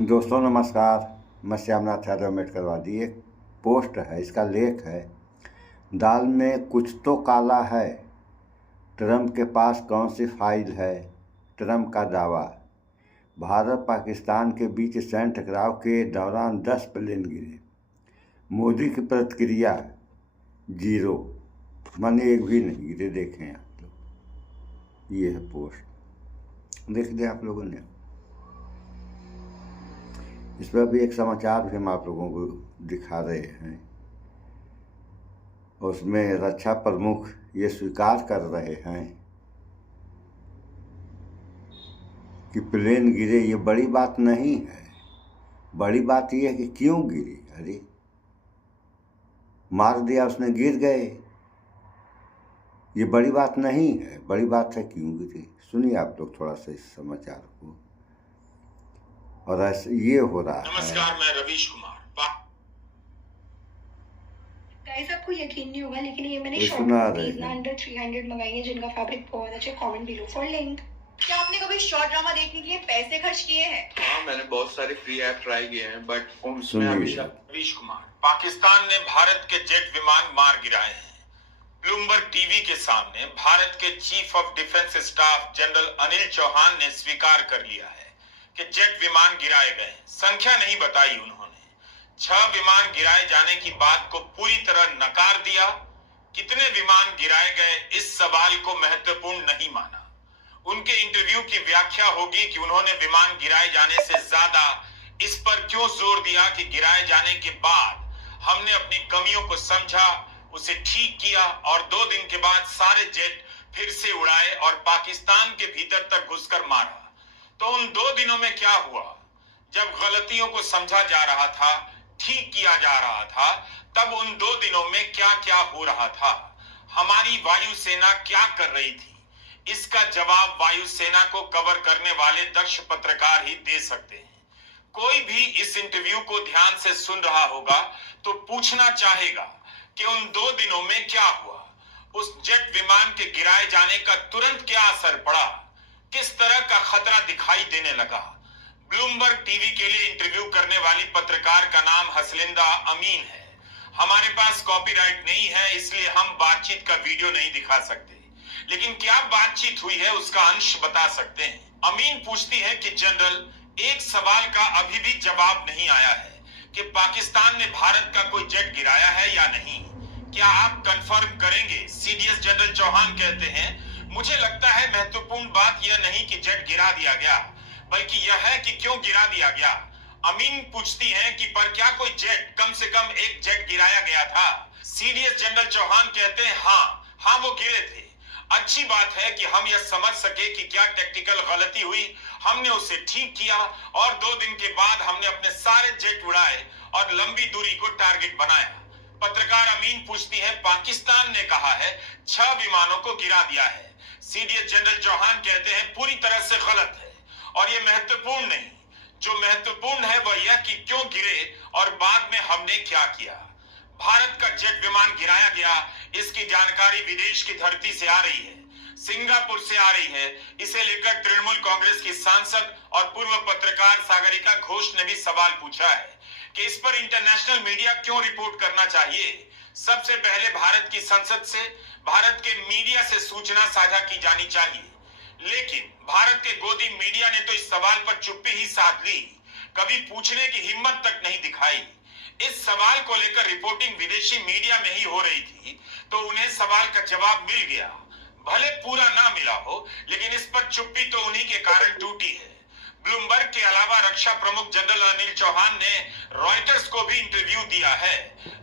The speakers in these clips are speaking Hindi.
दोस्तों नमस्कार। मैं श्यामनाथ यादव अम्बेडकरवादी। एक पोस्ट है, इसका लेख है, दाल में कुछ तो काला है, ट्रंप के पास कौन सी फाइल है। ट्रंप का दावा, भारत पाकिस्तान के बीच सैन्य टकराव के दौरान 10 प्लेन गिरे, मोदी की प्रतिक्रिया 0, माने एक भी नहीं गिरे। देखें आप लोग, ये है पोस्ट, देख दें आप लोगों ने। इस पर भी एक समाचार भी हम आप लोगों को दिखा रहे हैं। उसमें रक्षा प्रमुख ये स्वीकार कर रहे हैं कि प्लेन गिरे, ये बड़ी बात नहीं है। बड़ी बात ये है कि क्यों गिरी। अरे मार दिया उसने, गिर गए, ये बड़ी बात नहीं है। बड़ी बात है क्यों गिरी। सुनिए आप लोग थोड़ा सा इस समाचार को। और ऐसे ये हो रहा है। नमस्कार, मैं रवीश कुमार। गाइस, आपको यकीन नहीं होगा लेकिन ये मैंने अंडर 300 मंगाई है जिनका फैब्रिक बहुत अच्छा। Comment below for link. क्या आपने कभी शॉर्ट ड्रामा देखने के लिए पैसे खर्च किए हैं? हाँ, मैंने बहुत सारे फ्री ऐप ट्राई किए हैं, बट उसमें हमेशा। रवीश कुमार, पाकिस्तान ने भारत के जेट विमान मार गिराए हैं। ब्लूमबर्ग टीवी के सामने भारत के chief of defence staff general Anil Chauhan ने स्वीकार कर लिया है कि जेट विमान गिराए गए। संख्या नहीं बताई उन्होंने। 6 विमान गिराए जाने की बात को पूरी तरह नकार दिया। कितने विमान गिराए गए इस सवाल को महत्वपूर्ण नहीं माना। उनके इंटरव्यू की व्याख्या होगी कि उन्होंने विमान गिराए जाने से ज्यादा इस पर क्यों जोर दिया कि गिराए जाने के बाद हमने अपनी कमियों को समझा, उसे ठीक किया और 2 दिन के बाद सारे जेट फिर से उड़ाए और पाकिस्तान के भीतर तक घुसकर मारा। तो उन 2 दिनों में क्या हुआ? जब गलतियों को समझा जा रहा था, ठीक किया जा रहा था, तब उन 2 दिनों में क्या क्या हो रहा था? हमारी वायुसेना क्या कर रही थी? इसका जवाब वायुसेना को कवर करने वाले दक्ष पत्रकार ही दे सकते हैं। कोई भी इस इंटरव्यू को ध्यान से सुन रहा होगा तो पूछना चाहेगा कि उन 2 दिनों में क्या हुआ? उस जेट विमान के गिराए जाने का तुरंत क्या असर पड़ा? किस तरह का खतरा दिखाई देने लगा? ब्लूमबर्ग टीवी के लिए इंटरव्यू करने वाली पत्रकार का नाम हसलिंदा अमीन है। हमारे पास कॉपीराइट नहीं है, इसलिए हम बातचीत का वीडियो नहीं दिखा सकते, लेकिन क्या बातचीत हुई है उसका अंश बता सकते हैं। अमीन पूछती है कि जनरल, एक सवाल का अभी भी जवाब नहीं आया है कि पाकिस्तान ने भारत का कोई जेट गिराया है या नहीं। क्या आप कंफर्म करेंगे? सीडीएस जनरल चौहान कहते हैं, मुझे लगता है महत्वपूर्ण बात यह नहीं कि जेट गिरा दिया गया, बल्कि यह है कि क्यों गिरा दिया गया। अमीन पूछती हैं कि पर क्या कोई जेट, कम से कम एक जेट गिराया गया था? सीडीएस जनरल चौहान कहते हैं, हाँ वो गिरे थे। अच्छी बात है कि हम यह समझ सके कि क्या टेक्निकल गलती हुई, हमने उसे ठीक किया और 2 दिन के बाद हमने अपने सारे जेट उड़ाए और लंबी दूरी को टारगेट बनाया। पत्रकार अमीन पूछती है, पाकिस्तान ने कहा है 6 विमानों को गिरा दिया है। सीडीएस जनरल चौहान कहते हैं, पूरी तरह से गलत है और यह महत्वपूर्ण नहीं। जो महत्वपूर्ण है वह यह कि क्यों गिरे और बाद में हमने क्या किया। भारत का जेट विमान गिराया गया, इसकी जानकारी विदेश की धरती से आ रही है, सिंगापुर से आ रही है। इसे लेकर तृणमूल कांग्रेस की सांसद और पूर्व पत्रकार सागरिका घोष ने भी सवाल पूछा है कि इस पर इंटरनेशनल मीडिया क्यों रिपोर्ट करना चाहिए। सबसे पहले भारत की संसद से, भारत के मीडिया से सूचना साझा की जानी चाहिए, लेकिन भारत के गोदी मीडिया ने तो इस सवाल पर चुप्पी ही साध ली, कभी पूछने की हिम्मत तक नहीं दिखाई। इस सवाल को लेकर रिपोर्टिंग विदेशी मीडिया में ही हो रही थी, तो उन्हें सवाल का जवाब मिल गया। भले पूरा ना मिला हो, लेकिन इस पर चुप्पी तो उन्हीं के कारण टूटी है। ब्लूमबर्ग के अलावा रक्षा प्रमुख जनरल अनिल चौहान ने रॉयटर्स को भी इंटरव्यू दिया है।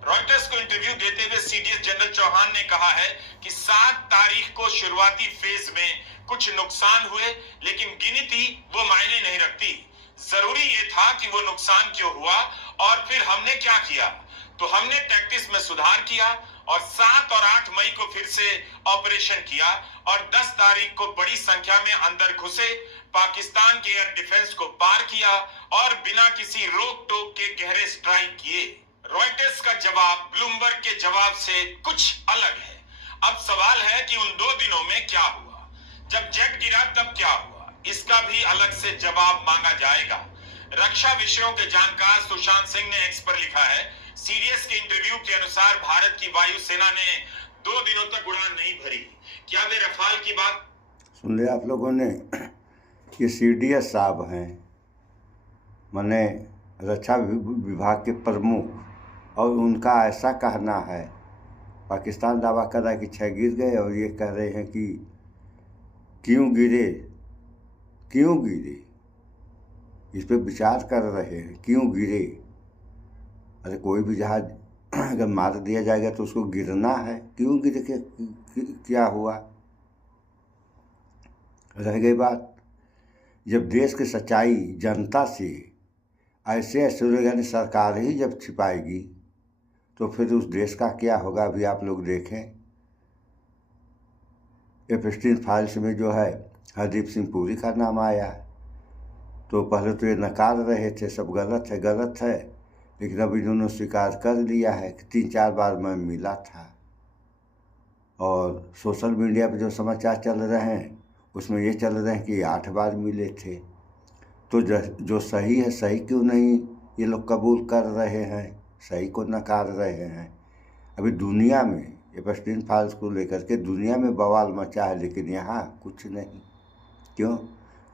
रॉयटर्स को इंटरव्यू देते हुए सीडीएस जनरल चौहान ने कहा है कि 7 तारीख को शुरुआती फेज में कुछ नुकसान हुए, लेकिन गिनती वो मायने नहीं रखती। जरूरी ये था कि वो नुकसान क्यों हुआ और फिर हमने क्या किया। तो हमने टैक्टिक्स में सुधार किया और 7 और 8 मई को फिर से ऑपरेशन किया और 10 तारीख को बड़ी संख्या में अंदर घुसे, पाकिस्तान के एयर डिफेंस को पार किया और बिना किसी रोक टोक के गहरे स्ट्राइक किए। रॉयटर्स का जवाब ब्लूमबर्ग के जवाब से कुछ अलग है। अब सवाल है कि उन 2 दिनों में क्या हुआ, जब जेट गिरा तब क्या हुआ, इसका भी अलग से जवाब मांगा जाएगा। रक्षा विषयों के जानकार सुशांत सिंह ने एक्स पर लिखा है, सीडीएस के इंटरव्यू के अनुसार भारत की वायुसेना ने 2 दिनों तक उड़ान नहीं भरी। क्या वे रफाल की बात सुन लिया आप लोगों ने? ये सीडीएस साहब हैं, माने रक्षा विभाग के प्रमुख, और उनका ऐसा कहना है, पाकिस्तान दावा कर रहा है कि 6 गिर गए और ये कह रहे हैं कि क्यों गिरे, इस पर विचार कर रहे हैं क्यों गिरे। अरे कोई भी जहाज अगर मार दिया जाएगा तो उसको गिरना है, क्यों गिरे के क्या हुआ। रह गई बात, जब देश की सच्चाई जनता से ऐसे यानी सरकार ही जब छिपाएगी तो फिर उस देश का क्या होगा। अभी आप लोग देखें, एपस्टीन फाइल्स में जो है हरदीप सिंह पुरी का नाम आया, तो पहले तो ये नकार रहे थे सब गलत है, लेकिन अब इन्होंने स्वीकार कर लिया है कि 3-4 बार मैं मिला था। और सोशल मीडिया पे जो समाचार चल रहे हैं उसमें ये चल रहे हैं कि 8 बार मिले थे। तो जो सही है, सही क्यों नहीं ये लोग कबूल कर रहे हैं, सही को नकार रहे हैं। अभी दुनिया में एपस्टीन फाइल्स को लेकर के दुनिया में बवाल मचा है, लेकिन यहाँ कुछ नहीं। क्यों?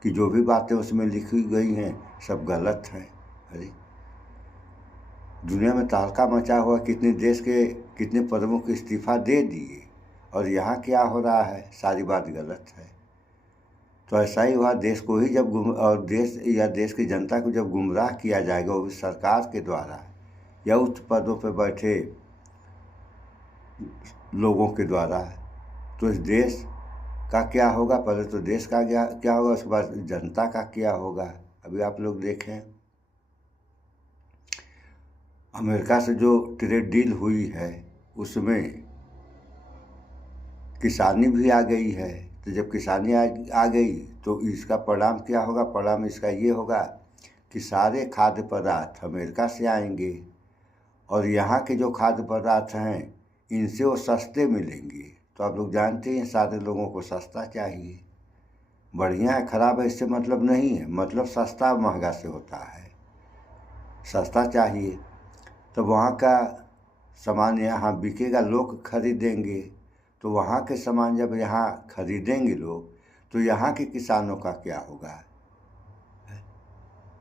कि जो भी बातें उसमें लिखी गई हैं सब गलत हैं। अरे दुनिया में तहलका मचा हुआ, कितने देश के कितने प्रमुख इस्तीफा दे दिए, और यहाँ क्या हो रहा है, सारी बात गलत है। तो ऐसा ही हुआ, देश को ही जब देश की जनता को जब गुमराह किया जाएगा, वो भी सरकार के द्वारा या उच्च पदों पर बैठे लोगों के द्वारा, तो इस देश का क्या होगा। पहले तो देश का क्या होगा, उसके बाद जनता का क्या होगा। अभी आप लोग देखें, अमेरिका से जो ट्रेड डील हुई है उसमें किसानी भी आ गई है। तो जब किसानी आ गई तो इसका परिणाम क्या होगा, परिणाम इसका ये होगा कि सारे खाद्य पदार्थ अमेरिका से आएंगे, और यहाँ के जो खाद्य पदार्थ हैं इनसे वो सस्ते मिलेंगे। तो आप लोग जानते हैं सारे लोगों को सस्ता चाहिए। बढ़िया है खराब है इससे मतलब नहीं है, मतलब सस्ता महंगा से होता है, सस्ता चाहिए। तो वहाँ का सामान यहाँ बिकेगा, लोग खरीदेंगे। तो वहाँ के सामान जब यहाँ खरीदेंगे लोग, तो यहाँ के किसानों का क्या होगा,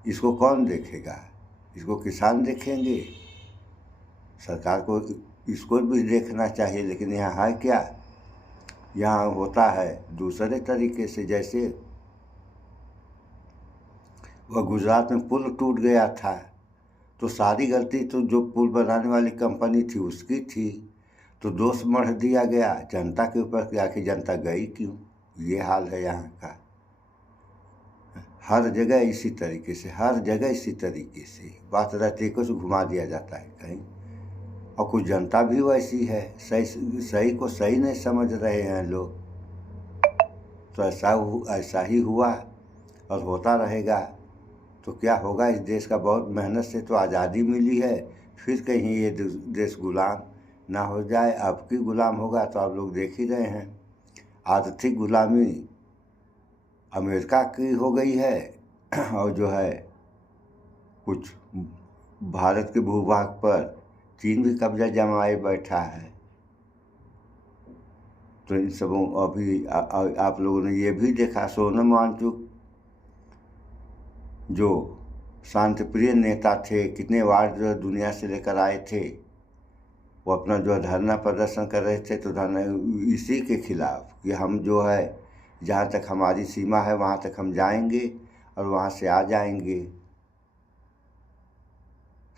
इसको कौन देखेगा? इसको किसान देखेंगे। सरकार को इसको भी देखना चाहिए, लेकिन यहाँ है क्या, यहाँ होता है दूसरे तरीके से। जैसे वह गुजरात में पुल टूट गया था, तो सारी गलती तो जो पुल बनाने वाली कंपनी थी उसकी थी, तो दोष मढ़ दिया गया जनता के ऊपर कि आखिर जनता गई क्यों। ये हाल है यहाँ का, हर जगह इसी तरीके से, हर जगह इसी तरीके से बात रहती है, कुछ घुमा दिया जाता है कहीं। और कुछ जनता भी वैसी है, सही को सही नहीं समझ रहे हैं लोग। तो ऐसा ही हुआ और होता रहेगा। तो क्या होगा इस देश का, बहुत मेहनत से तो आज़ादी मिली है, फिर कहीं ये देश गुलाम ना हो जाए। अब की गुलाम होगा तो आप लोग देख ही रहे हैं, आर्थिक गुलामी अमेरिका की हो गई है, और जो है कुछ भारत के भूभाग पर चीन भी कब्जा जमाए बैठा है। तो इन सबों अभी आप लोगों ने ये भी देखा, सोनम वांगचुक जो शांतिप्रिय नेता थे, कितने अवार्ड जो दुनिया से लेकर आए थे, वो अपना जो धरना प्रदर्शन कर रहे थे, तो धरना इसी के खिलाफ कि हम जो है जहाँ तक हमारी सीमा है वहाँ तक हम जाएंगे और वहाँ से आ जाएंगे,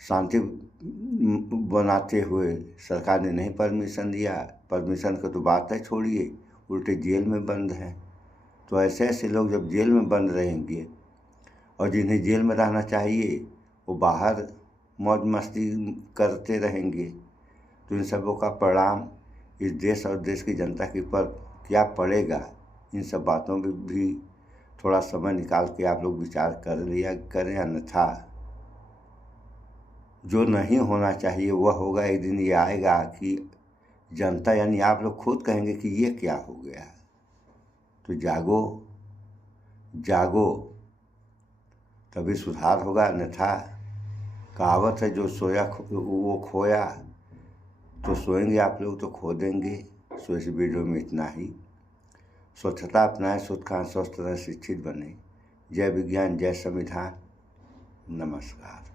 शांति बनाते हुए। सरकार ने नहीं परमिशन दिया, परमिशन को तो बात है छोड़िए, उल्टे जेल में बंद हैं। तो ऐसे ऐसे लोग जब जेल में बंद रहेंगे, और जिन्हें जेल में रहना चाहिए वो बाहर मौज मस्ती करते रहेंगे, तो इन सबों का परिणाम इस देश और देश की जनता के ऊपर क्या पड़ेगा, इन सब बातों में भी थोड़ा समय निकाल के आप लोग विचार कर लिया करें। अन्यथा जो नहीं होना चाहिए वह होगा। एक दिन ये आएगा कि जनता यानी आप लोग खुद कहेंगे कि ये क्या हो गया। तो जागो। तभी सुधार होगा, अन्यथा कहावत है जो सोया वो खोया, तो सोएंगे आप लोग तो खो देंगे। सो इस वीडियो में इतना ही। स्वच्छता अपनाएं, शुद्ध खाएं, स्वस्थ रहें, शिक्षित बने। जय विज्ञान, जय संविधान। नमस्कार।